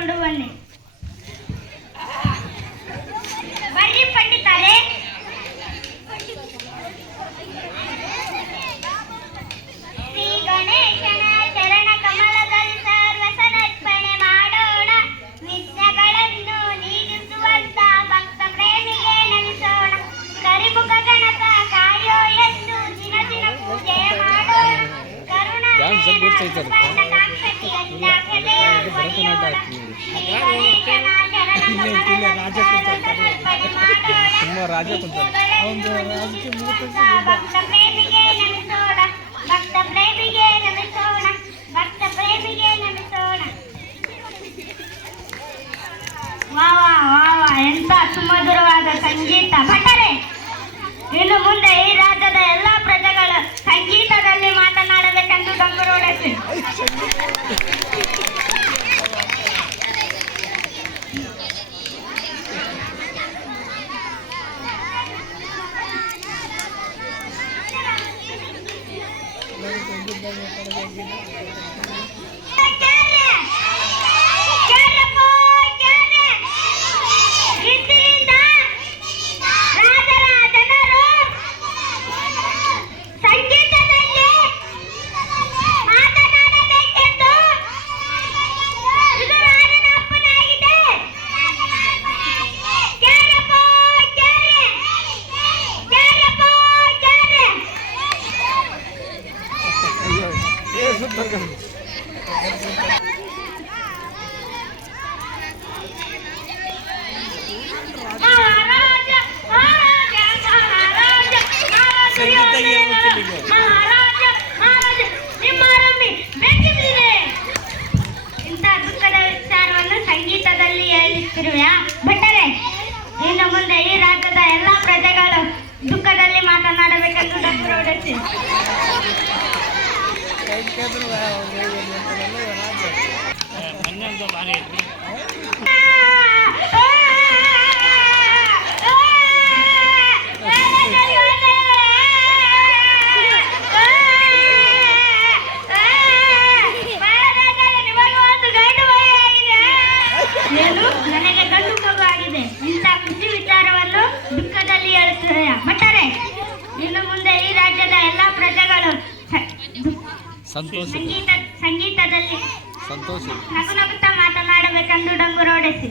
ಕರೆದುಕೊಂಡು ಬನ್ನಿ. ಬರ್ರಿ ಪಂಡಿತರೇ. ಶ್ರೀ ಗಣೇಶನ ಚರಣ ಕಮಲದಲ್ಲಿ ಸರ್ವ ಸಮರ್ಪಣೆ ಮಾಡೋಣ. ವಿಘ್ನಗಳನ್ನು ನೀಗಿಸುವಂತ ಭಕ್ತ ಪ್ರೇಮಿಗೆ ನಮಿಸೋಣ. ಕರಿಮುಖ ಗಣಪ ಕಾಯೋ ಎಂದು ದಿನ ದಿನ ಪೂಜೆ ಮಾಡೋಣ. ಕರುಣಾ ಭಕ್ತ ಪ್ರೇಮಿಗೆ ನಮಿಸೋಣ. ಭಕ್ತ ಪ್ರೇಮಿಗೆ ನಮಿಸೋಣ. ಭಕ್ತ ಪ್ರೇಮಿಗೆ ನಮಿಸೋಣ. ವಾ ವಾ ವಾ ವಾ, ಎಂತ ಸುಮಧುರವಾದ ಸಂಗೀತ. ಭಟ್ಟರೆ, ಇನ್ನು ಮುಂದೆ ಈ ರಾಜ್ಯದ ಎಲ್ಲಾ ಪ್ರಜೆಗಳು ಸಂಗೀತದಲ್ಲಿ ಮಾತನಾಡಬೇಕೆಂದು ಡಂಗುರ ಹೊಡೆಸಿ. ಇಂಥ ದುಃಖದ ವಿಚಾರವನ್ನು ಸಂಗೀತದಲ್ಲಿ ಹೇಳಿರುವೆಯಾ? ಭಟ್ಟರೆ, ಇನ್ನು ಮುಂದೆ ಈ ರಾಜ್ಯದ ಎಲ್ಲಾ ಪ್ರಜೆಗಳು ದುಃಖದಲ್ಲಿ ಮಾತನಾಡಬೇಕೆಂದು ಡಂಗುರ ಹೊಡೆಸಿ. ಏನು, ನನಗೆ ಗಂಡು ಮಗು ಆಗಿದೆ. ಇಂಥ ಖುಷಿ ವಿಚಾರವನ್ನು ದುಃಖದಲ್ಲಿ ಹೇಳುತ್ತೀರಾ? ಭಟ್ಟರೆ, ಇನ್ನು ಮುಂದೆ ಈ ರಾಜ್ಯದ ಎಲ್ಲಾ ಪ್ರಜೆಗಳು ಸಂಗೀತದಲ್ಲಿ ನಗು ನಗುತ್ತಾ ಮಾತನಾಡಬೇಕೆಂದು ಡಂಗುರ ಹೊಡೆಸಿ.